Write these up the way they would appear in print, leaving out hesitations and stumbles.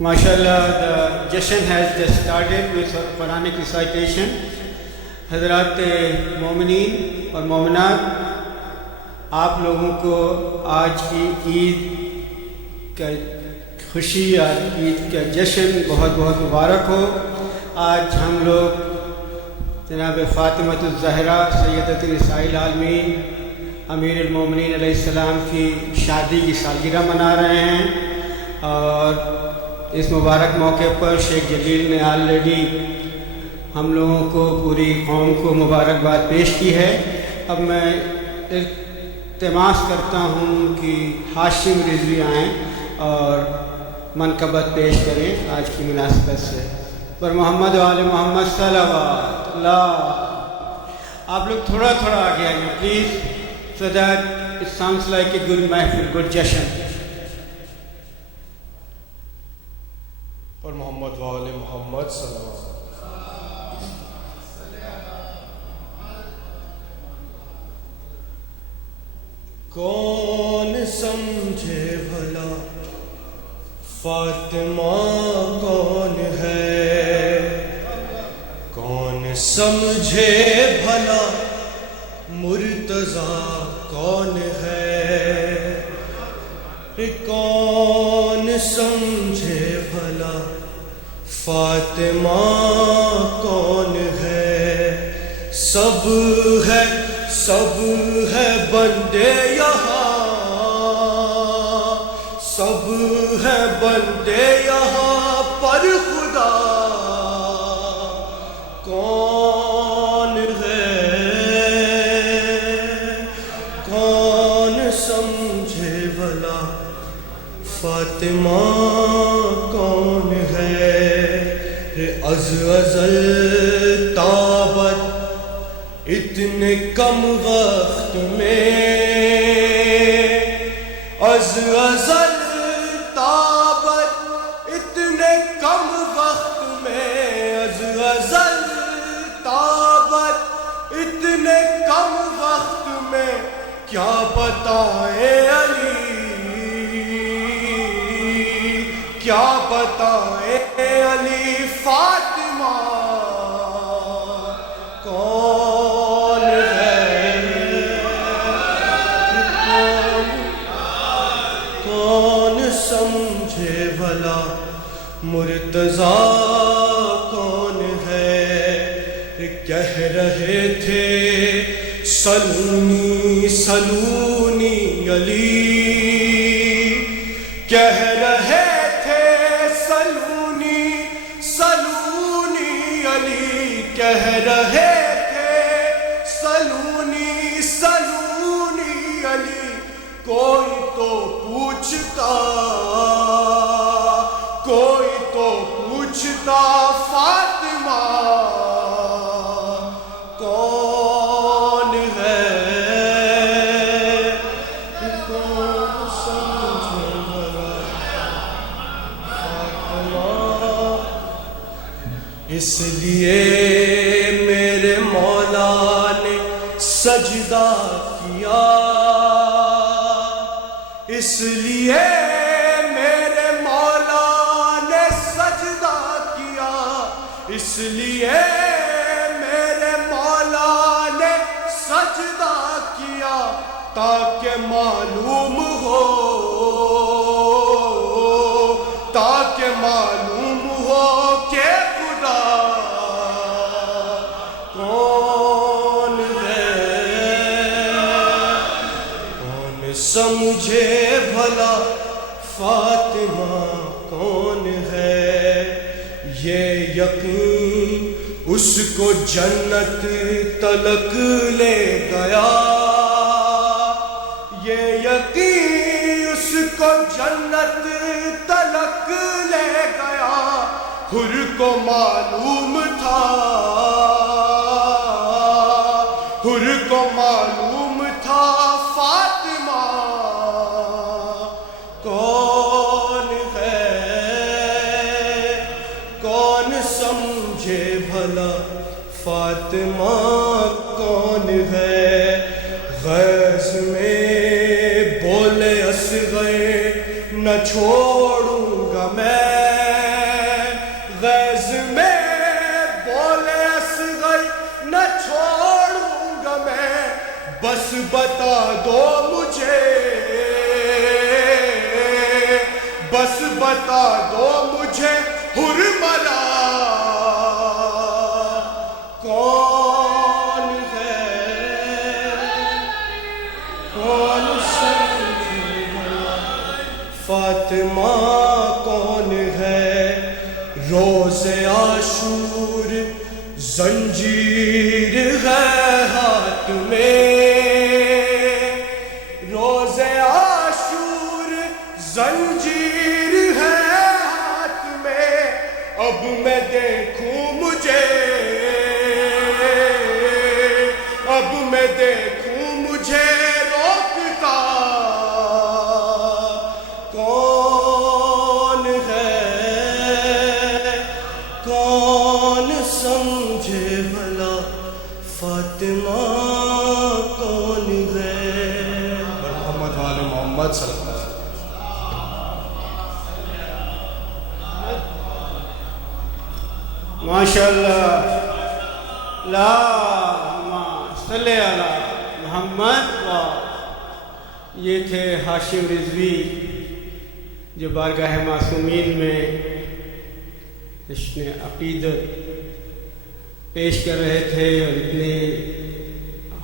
MashaAllah, the Jashan has just started with Quranic recitation. حضرات مومنین اور مومنات، آپ لوگوں کو آج کی عید کا خوشی اور عید کا جشن بہت بہت مبارک ہو۔ آج ہم لوگ جناب فاطمۃ الزہرا سیدۃ نساء العالمین امیر المومنین علیہ السلام کی شادی کی سالگرہ منا رہے ہیں، اور اس مبارک موقع پر شیخ جلیل نے آلریڈی ہم لوگوں کو، پوری قوم کو مبارکباد پیش کی ہے۔ اب میں التماس کرتا ہوں کہ ہاشم رضوی آئیں اور منقبت پیش کریں آج کی مناسبت سے۔ پر محمد و آل محمد صلوات اللہ۔ آپ لوگ تھوڑا تھوڑا آگے آئیے please, so that it sounds like a good محفل، good جشن۔ اور محمد و آل محمد صلوات۔ کون سمجھے بھلا فاطمہ کون ہے، کون سمجھے بھلا مرتضیٰ کون ہے، کون سمجھے بھلا فاطمہ کون ہے۔ سب ہے بندے یہاں، سب ہے بندے یہاں، پر خدا کون ہے، کون سمجھے بھلا فاطمہ کون ہے۔ از ازل تابت اتنے کم وقت میں، از ازل تابت اتنے کم وقت میں، از ازل تابت اتنے کم وقت میں، کیا بتائیں علی، کیا بتائیں علی فاطمہ کون ہے، کون سمجھے بھلا مرتضیٰ کون ہے۔ کہہ رہے تھے سلونی سلونی علی، کہہ رہے تھے سلونی سلونی علی، کہہ رہے تھے سلونی سلونی علی، کوئی تو پوچھتا، کوئی تو پوچھتا فاطمہ کون ہے، کون سمجھے بھلا فاطمہ۔ اس لیے میرے مولا نے سجدہ کیا، اس لیے میرے مولا نے سجدہ کیا، اس لیے میرے مولا نے سجدہ کیا، تاکہ معلوم ہو، تاکہ معلوم ہو کہ خدا کون ہے، کون سمجھے بھلا فاطمہ کون ہے۔ یہ یقین اس کو جنت تلک لے گیا، یہ یقین اس کو جنت تلک لے گیا، حر کو معلوم تھا، حر کو معلوم تھا فاطمہ کون ہے، کون سمجھے بھلا فاطمہ کون ہے۔ غیظ میں بولے اصغر نہ چھوڑوں گا میں، بتا دو مجھے، بس بتا دو مجھے حرملا کون ہے، کون سمجھے بھلا فاطمہ کون ہے؟ روز عاشور زنجیر ہے ہاتھ میں، روز عاشور زنجیر ہے ہاتھ میں، اب میں دیکھوں مجھے، اب میں دیکھوں مجھے روکتا کون ہے، کون سمجھے بھلا فاطمہ کون ہے؟ محمد وال محمد صلی اللہ علیہ وسلم. ماشاءاللہ. اللہم صلی علی محمد. یہ تھے ہاشم رضوی جو بارگاہ معصومین میں جشن عقیدت پیش کر رہے تھے، اور اتنے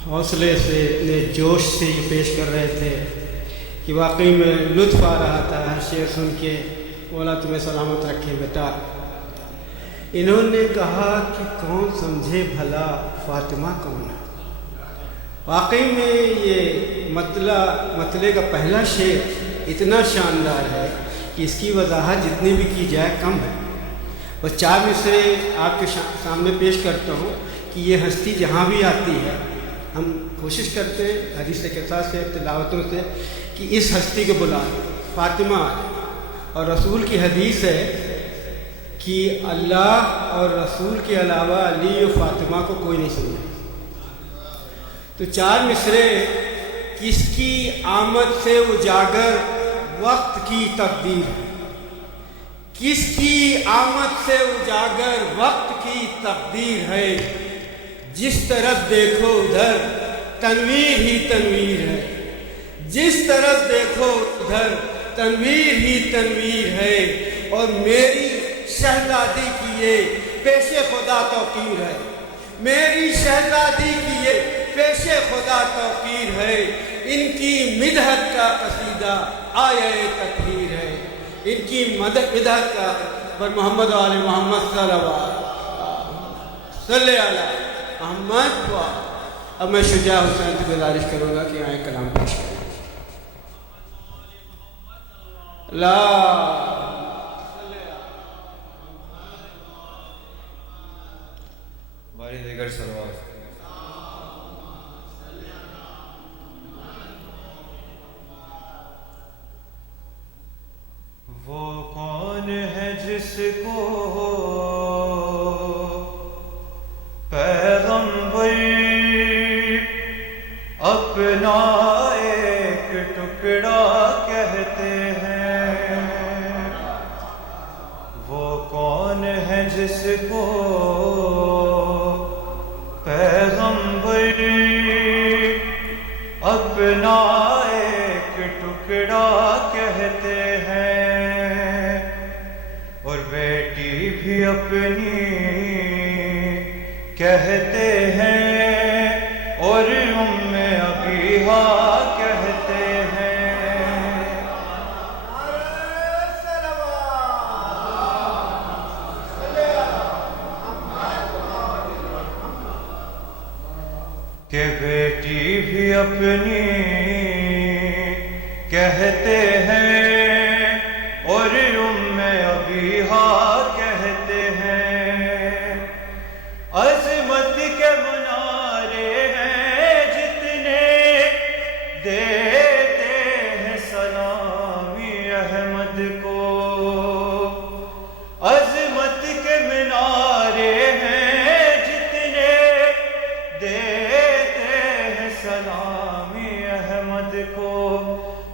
حوصلے سے، اتنے جوش سے یہ پیش کر رہے تھے کہ واقعی میں لطف آ رہا تھا ہر شعر سن کے. مولا تمہیں سلامت رکھے بیٹا. انہوں نے کہا کہ کون سمجھے بھلا فاطمہ کون ہے. واقعی میں یہ مطلع کا پہلا شعر اتنا شاندار ہے کہ اس کی وضاحت جتنی بھی کی جائے کم ہے. اور 4 مصرے آپ کے سامنے پیش کرتا ہوں کہ یہ ہستی جہاں بھی آتی ہے، ہم کوشش کرتے ہیں حدیث کے ساتھ سے، تلاوتوں سے، کہ اس ہستی کو بلائیں، فاطمہ آئے. اور رسول کی حدیث ہے کہ اللہ اور رسول کے علاوہ علی و فاطمہ کو کوئی نہیں سمجھے. تو 4 مصرے کس کی آمد سے اجاگر وقت کی تقدیر ہے، کس کی آمد سے اجاگر وقت کی تقدیر ہے. جس طرف دیکھو ادھر تنویر ہی تنویر ہے، جس طرف دیکھو ادھر تنویر ہی تنویر ہے. اور میری شہزادی کی یہ پیش خدا توقیر ہے، میری شہزادی کی یہ پیش خدا توقیر ہے. ان کی مدحت کا قصیدہ آیہ تطہیر ہے، ان کی مدحت کا پر محمد علی محمد صلی علی محمد. اب میں شجاع حسین سے گزارش کروں گا کہ آئیں کلام پیش کریں. لا باری دیگر سلوات. وہ کون ہے جس کو پیغمبر اپنا ایک ٹکڑا کہتے ہیں؟ وہ کون ہے جس کو پیغمبر اپنا ایک ٹکڑا کہتے ہیں؟ اور بیٹی بھی اپنی کہتے ہیں، اور ابیہا کہتے ہیں. کہ بیٹی بھی اپنی کہتے ہیں، اور ابیہا کہتے ہیں. عظمت کے منارے ہیں جتنے، دیتے ہیں سلامی احمد کو. عظمت کے منارے ہیں جتنے، دیتے ہیں سلامی احمد کو.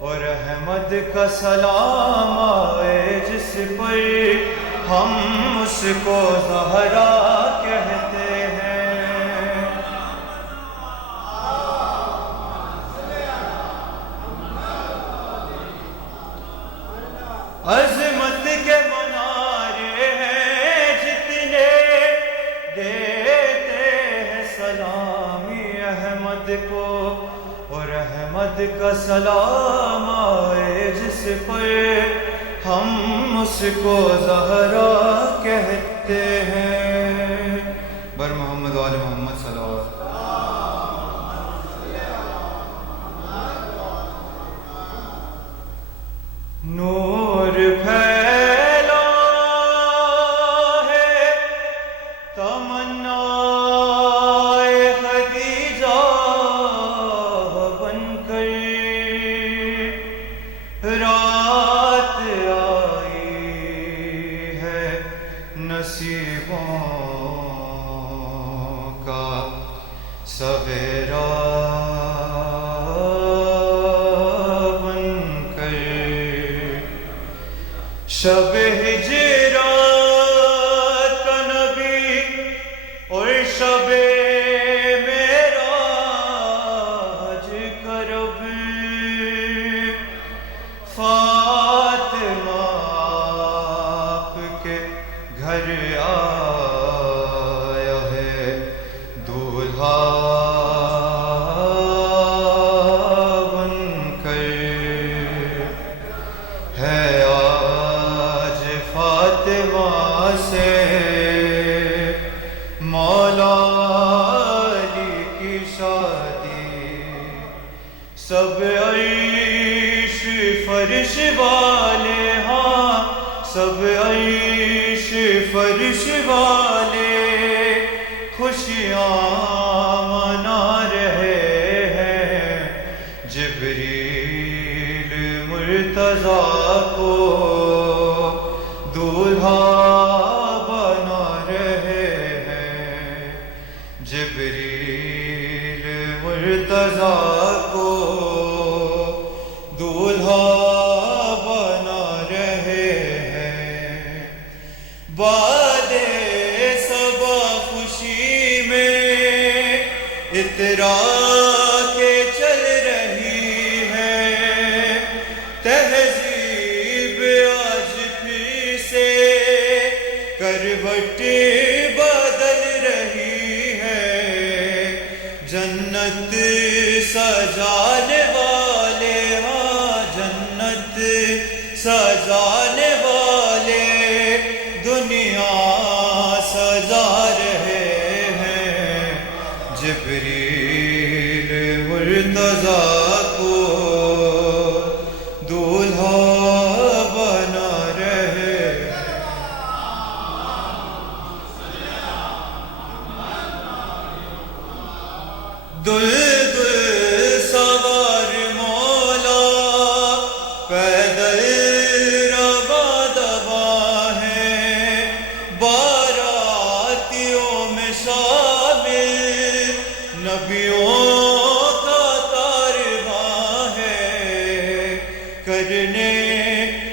اور احمد کا سلام آئے جس پر، ہم اس کو زہرا کہتے ہیں. عظمت کے منارے ہیں جتنے دیتے ہیں سلامی احمد کو، اور احمد کا سلام آئے جس پر ہم اس کو زہرا کہتے ہیں۔ بر محمد وآل محمد صلوات۔ نور پھیلا ہے تمنا خدیجہ بن کر، رات آئی ہے نصیبوں کا سویرا شب ہجرات کا نبی اور شب معراج کا رب، فاطمہ آپ کے گھر آیا ہے دولہا بن کر، ہے فاطمہ سے مولا علی کی شادی، سب عرش فرش والے، ہاں سب عرش فرش والے خوشیاں منا رہے ہیں، جبریل مرتضیٰ کو دولہا بنا رہے ہیں، جبریل مرتضیٰ کو دولہا بنا رہے ہیں۔ باد صبا خوشی میں اترا کے چل رہی ہے، تہذیب آج پھر سے کروٹ بدل رہی ہے، جنت سجانے والے، ہاں جنت سجانے والے دنیا سجا رہے ہیں، جبریل مرتضیٰ کو دولہا بنا رہے۔ دلدل سوار مولا پیدل روا دوا ہے، باراتیوں میں شامل نبیوں کا کارواں ہے، کرنے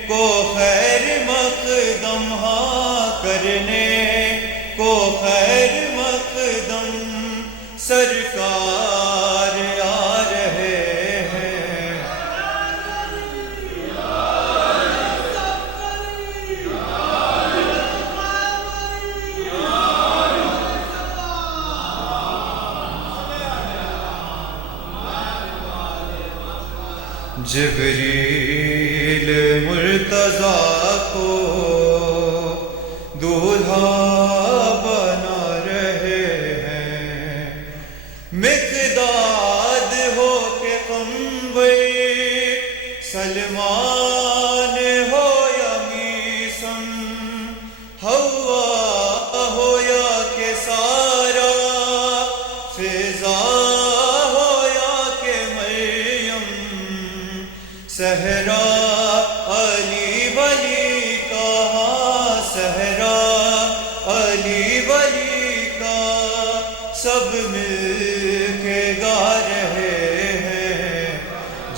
کو خیر مقدم، ہاں کرنے کو خیر مقدم، سرکار آ رہے ہیں۔ جبریل مرتضیٰ کو دولہا بنا رہے ہیں، مقداد ہو کے قنبر سلمان ہو یا میسم، ہوا ہو یا کہ سارا فضا ہو یا کہ مریم، صحرا علی ولی کا، ہاں صحرا علی ولی کا، سب مل کے گا رہے ہیں،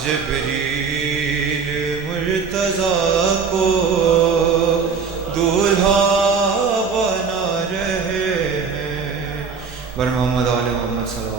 جبریل مرتضیٰ کو دولہا بنا رہے ہیں۔ بر محمد وآل محمد صلوات۔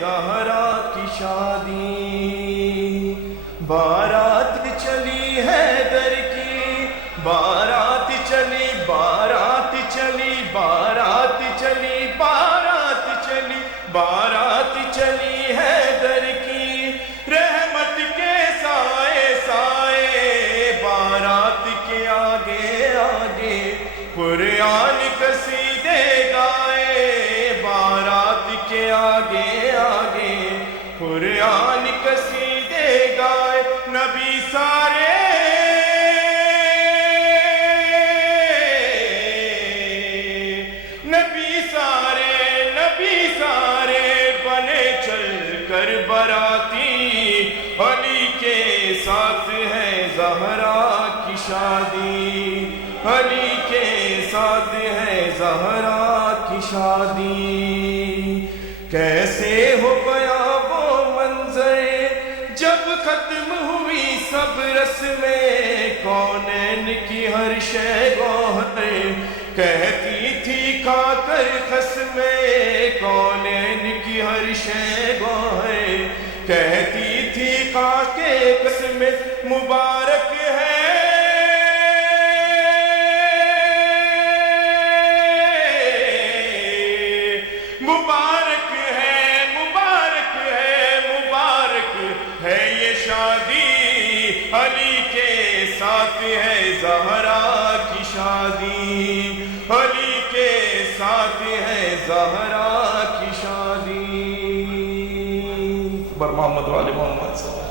زہرا کی شادی، بارات چلی حیدر کی، بارات چلی، بارات چلی، بارات چلی، بارات چلی، بارات چلی حیدر کی، رحمت کے سائے سائے، بارات کے آگے آگے قرآن قصیدے گائے، بارات کے آگے آگے قرآن قصیدے گائے، نبی سارے بنے چل کر براتی، علی کے ساتھ ہے زہرا کی شادی، علی کے ساتھ ہے زہرا کی شادی۔ کیسے ہو گیا وہ منظر جب ختم ہوئی سب رسمیں، کونین کی ہر شے گوہر کہتی تھی کھا کر خصمیں، کونین کی ہر شے گوہر کہتی تھی کھا کے قسمیں، مبارک ہے مبارک ہے مبارک ہے مبارک ہے یہ شادی، علی کے ساتھ ہے زہرا کی شادی، علی کے ساتھ ہے زہرا کی شادی۔ بر محمد والے محمد صلی اللہ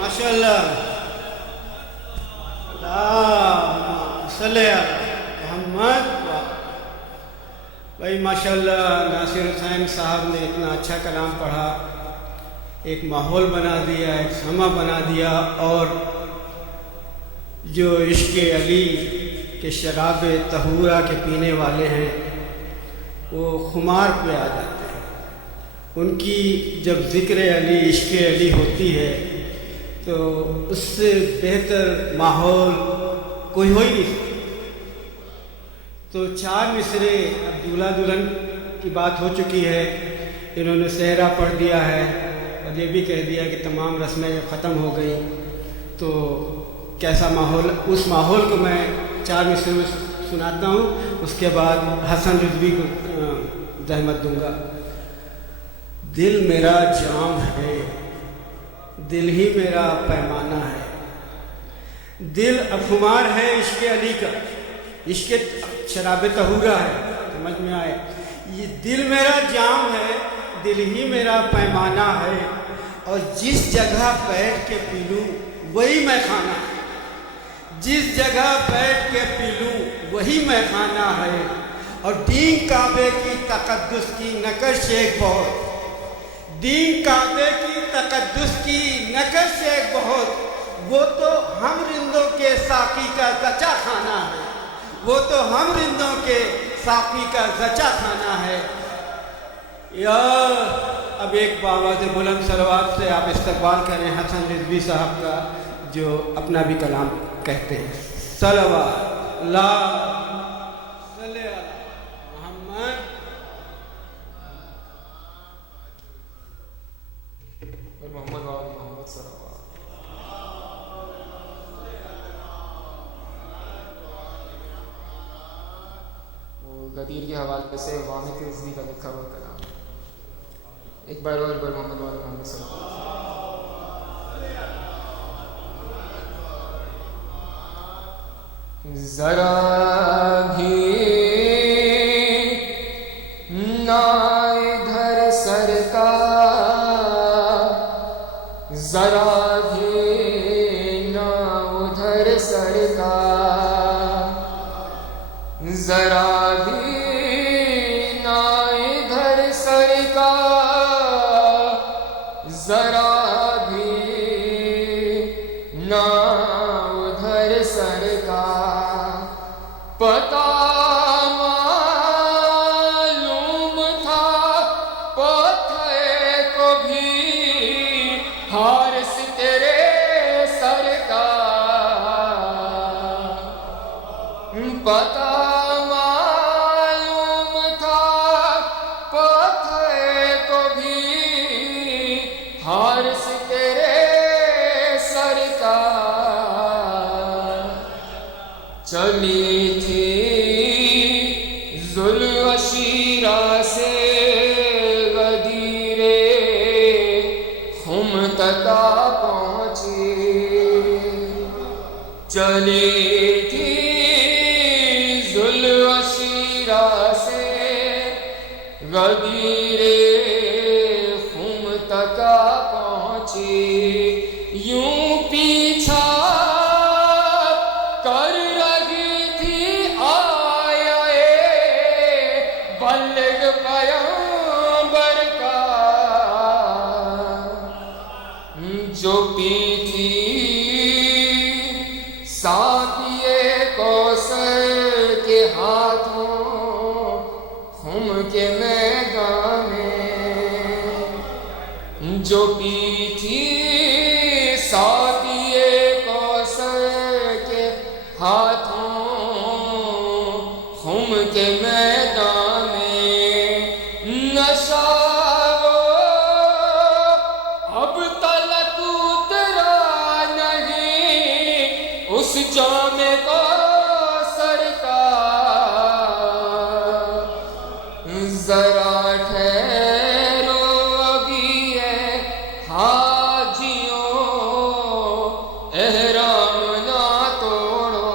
ماشاء اللہ، اللہم صلی علی محمد۔ بھائی ماشاء اللہ ناصر حسین صاحب نے اتنا اچھا کلام پڑھا، ایک ماحول بنا دیا، ایک سما بنا دیا، اور جو عشق علی کے شراب طہورہ کے پینے والے ہیں وہ خمار پہ آ جاتے ہیں۔ ان کی جب ذکر علی، عشق علی ہوتی ہے تو اس سے بہتر ماحول کوئی ہو ہی نہیں سکتا۔ تو 4 مصرے اب دولہا دلہن کی بات ہو چکی ہے، انہوں نے صحرا پڑھ دیا ہے اور یہ بھی کہہ دیا کہ تمام رسمیں ختم ہو گئیں، تو کیسا ماحول، اس ماحول کو میں 4 مصرے میں سناتا ہوں، اس کے بعد حسن رضوی کو زحمت دوں گا۔ دل میرا جام ہے، دل ہی میرا پیمانہ ہے، دل اب خمار ہے عشق علی کا، عشق شراب طہورہ ہے، سمجھ میں آئے؟ یہ دل میرا جام ہے، دل ہی میرا پیمانہ ہے، اور جس جگہ بیٹھ کے پی لوں وہی میں خانہ ہے، جس جگہ بیٹھ کے پی لوں وہی میں خانہ ہے، اور دین کعبے کی تقدس کی نقش ایک بہت، دین کعبے کی تقدس کی نقش ایک بہت، وہ تو ہم رندوں کے ساقی کا زچا خانہ ہے، وہ تو ہم رندوں کے ساقی کا زچا خانہ ہے۔ یا اب ایک بآواز بلند صلوات سے آپ استقبال کریں حسن رضوی صاحب کا، جو اپنا بھی کلام کہتے ہیں۔ صلوات لا صلی علی محمد۔ محمد وآل محمد صلی اللہ علیہ وسلم۔ غدیر کے حوالے سے واحد رضوی کا لکھا ہوا کلام، ایک بار اور بر محمد وآل محمد صلی اللہ علیہ وسلم۔ ذرا بھی نہ ادھر سرکار، ذرا بھی نہ ادھر سرکار، ذرا بھی نہ ادھر سرکار، ذرا بھی نہ ادھر سرکار، پتہ معلوم تھا پتھر کو بھی حارس تیرے سرکار، پتہ معلوم تھا شیرا سے غدیر خم تک پہنچی، یوں پیچھا کر رہی تھی آئے بلغ پیغمبر کا، جو پی تھی ساقیے کوثر کے ہاتھوں خم کے میدان میں، جو پی تھی ساقیے کوثر کے ہاتھوں خم کے میدان میں، نشہ اب تلک اترا نہیں اس جام کوثر کا، ذرا ٹھہرو ابھی ہے حاجیوں احرام نہ توڑو،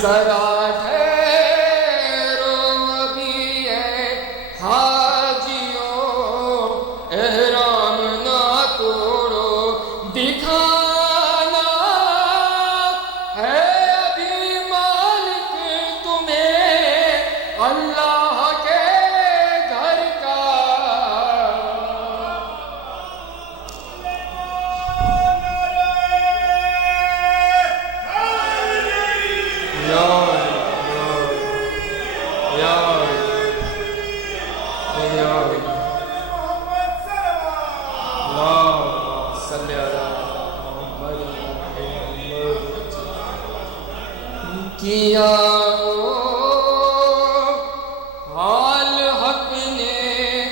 ذرا ٹھہرو ابھی ہے حاجیوں احرام نہ توڑو، دکھانا ہے ابھی مالک تمہیں اللہ کے گھر کا، کیا وہ حال حق نے،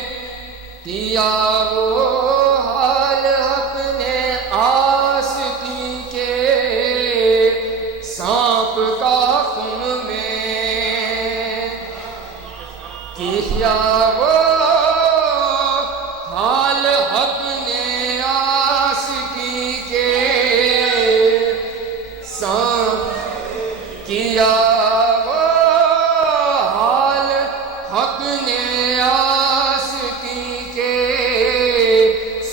کیا وہ حال حق نے آستی کے سانپ کا خم میں، کیا وہ حال حق نے آستی کے سانپ، کیا وہ حال حق نے آستی کے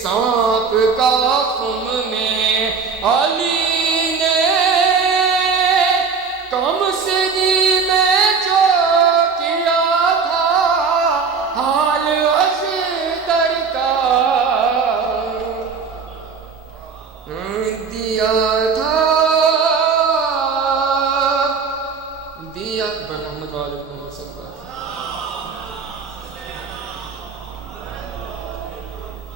سانپ کا خم میں، علی نے کم صدی میں جو کیا تھا حال اشتر کا، دیا تھا محمد والے محمد صلی اللہ علیہ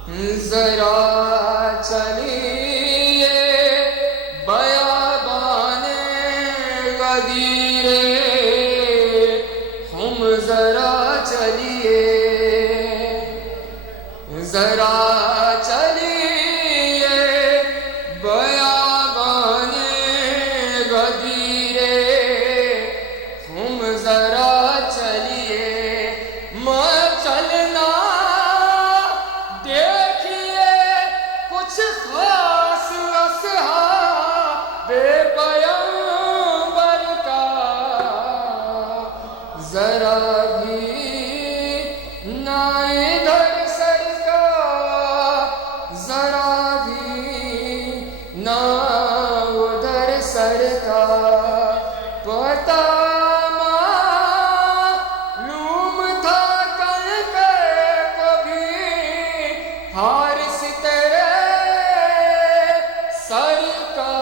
وسلم، ذرا چلیے بیابان غدیر ہم، ذرا چلیے، ذرا چلیے بیابان غدیر ہم، ذرا چلیے، چلنا دیکھیے کچھ خاص اصحاب پیغمبر کا، ذرا بھی نہ ادھر سر کا، ذرا بھی نہ ادھر سر کا، پتہ حارس تیرے سر کا،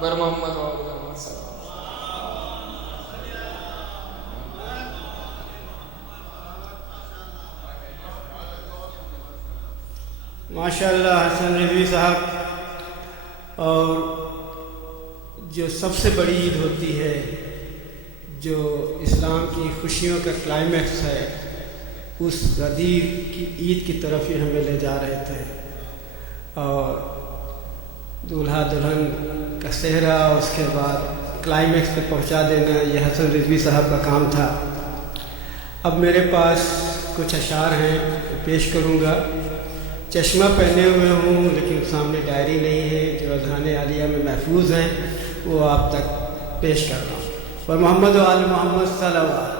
بر محمد محمد صلی اللہ علیہ وسلم۔ ماشاءاللہ حسن رضوی صاحب، اور جو سب سے بڑی عید ہوتی ہے، جو اسلام کی خوشیوں کا کلائمیکس ہے، اس غدیر کی عید کی طرف ہی ہمیں لے جا رہے تھے، اور دولہا دلہن کا صحرا، اس کے بعد کلائمیکس پہ پہنچا دینا، یہ حسن رضوی صاحب کا کام تھا۔ اب میرے پاس کچھ اشعار ہیں، پیش کروں گا۔ چشمہ پہنے ہوئے ہوں لیکن سامنے ڈائری نہیں ہے، جو اذہان عالیہ میں محفوظ ہیں، وہ آپ تک پیش کر رہا ہوں اور محمد و آل محمد صلوات.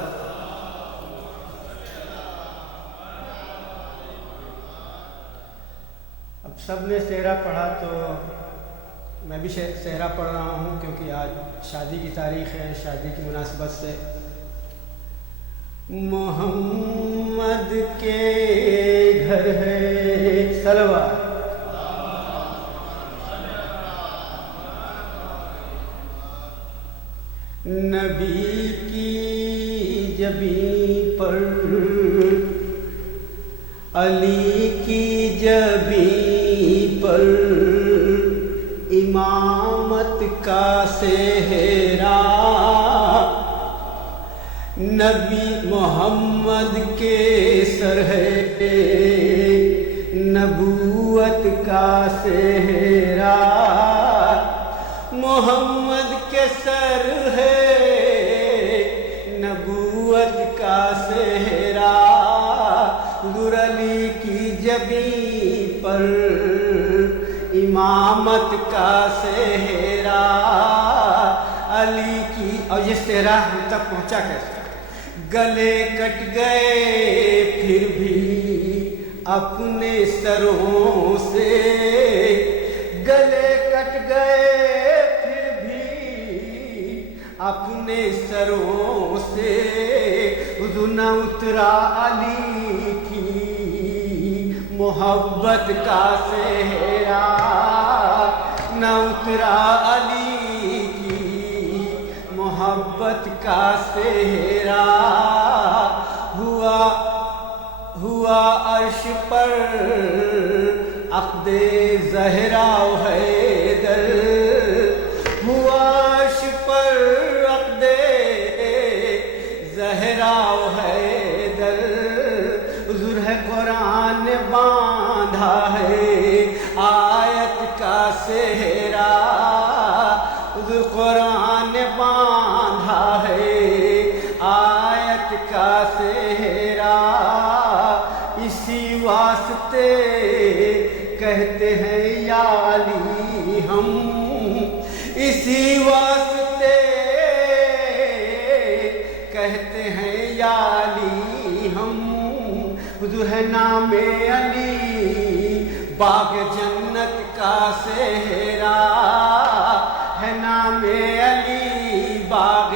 اب سب نے سہرا پڑھا تو میں بھی سہرا پڑھ رہا ہوں کیونکہ آج شادی کی تاریخ ہے. شادی کی مناسبت سے محمد کے گھر ہے صلوات. نبی کی جبین پر علی کی جبین پر امامت کا سہرا. نبی محمد کے سر ہے نبوت کا سہرا. محمد کے سر ہے نبوت کا سہرا. حضور علی کی جبین پر امامت کا سہرا. علی کی اور یہ سہرا ہم تک پہنچا کیسے؟ گلے کٹ گئے پھر بھی اپنے سروں سے. گلے کٹ گئے پھر بھی اپنے سروں سے. حضور نہ اترا علی کی محبت کا سہرا. نہ اترا علی کی محبت کا سہرا. ہوا عرش پر عقد زہرا و حیدر. ہوا عرش پر عقد زہرا و حیدر. حضور ہے قرآن باندھا ہے آیت کا سہرا. حضور قرآن باندھا ہے آیت کا سہرا. اسی واسطے کہتے ہیں یا علی ہم. اسی واسطے کہتے ہیں یا علی ہم. حضور ہے نام علی باغ جنت کا سہرا. ہے نام علی باغ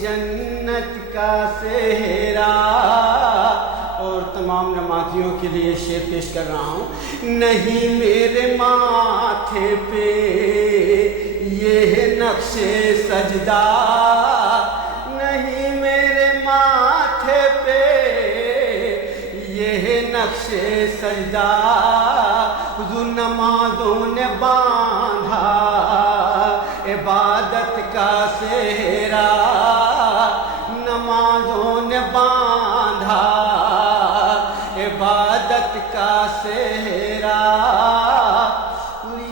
جنت کا سہرا. اور تمام نمازیوں کے لیے شعر پیش کر رہا ہوں. نہیں میرے ماتھے پہ یہ نقش سجدہ. نہیں میرے ماتھے پہ یہ نقش سجدہ. حضور نمازوں نے باندھا عبادت کا سہرا. نمازوں نے باندھا عبادت کا سہرا.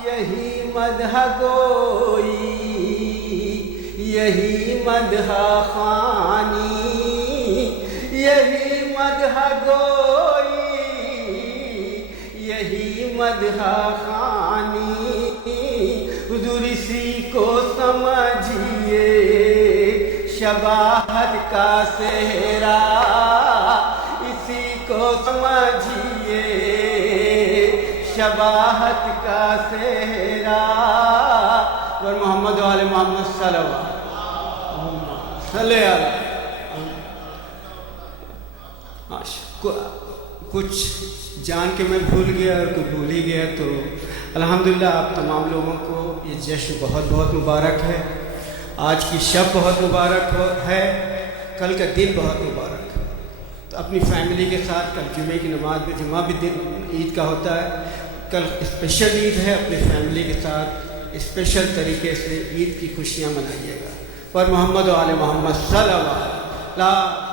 یہی مدح گوئی یہی مدح خوانی. یہی مدح گوئی یہی مدح خوانی. حضور اسی کو سمجھیے شباہت کا سہرا. اسی کو سمجھیے شباہت کا سہرا. اور محمد و آل محمد صلوات. صلی اللہ. کچھ جان کے میں بھول گیا اور کوئی بھول ہی گیا تو الحمدللہ آپ تمام لوگوں کو یہ جشن بہت بہت مبارک ہے. آج کی شب بہت مبارک ہے. کل کا دن بہت مبارک ہے. تو اپنی فیملی کے ساتھ کل جمعے کی نماز میں جمعہ بھی دن عید کا ہوتا ہے. کل اسپیشل عید ہے. اپنی فیملی کے ساتھ اسپیشل طریقے سے عید کی خوشیاں منائیے گا. پر محمد و آل محمد صلی اللہ علیہ وسلم.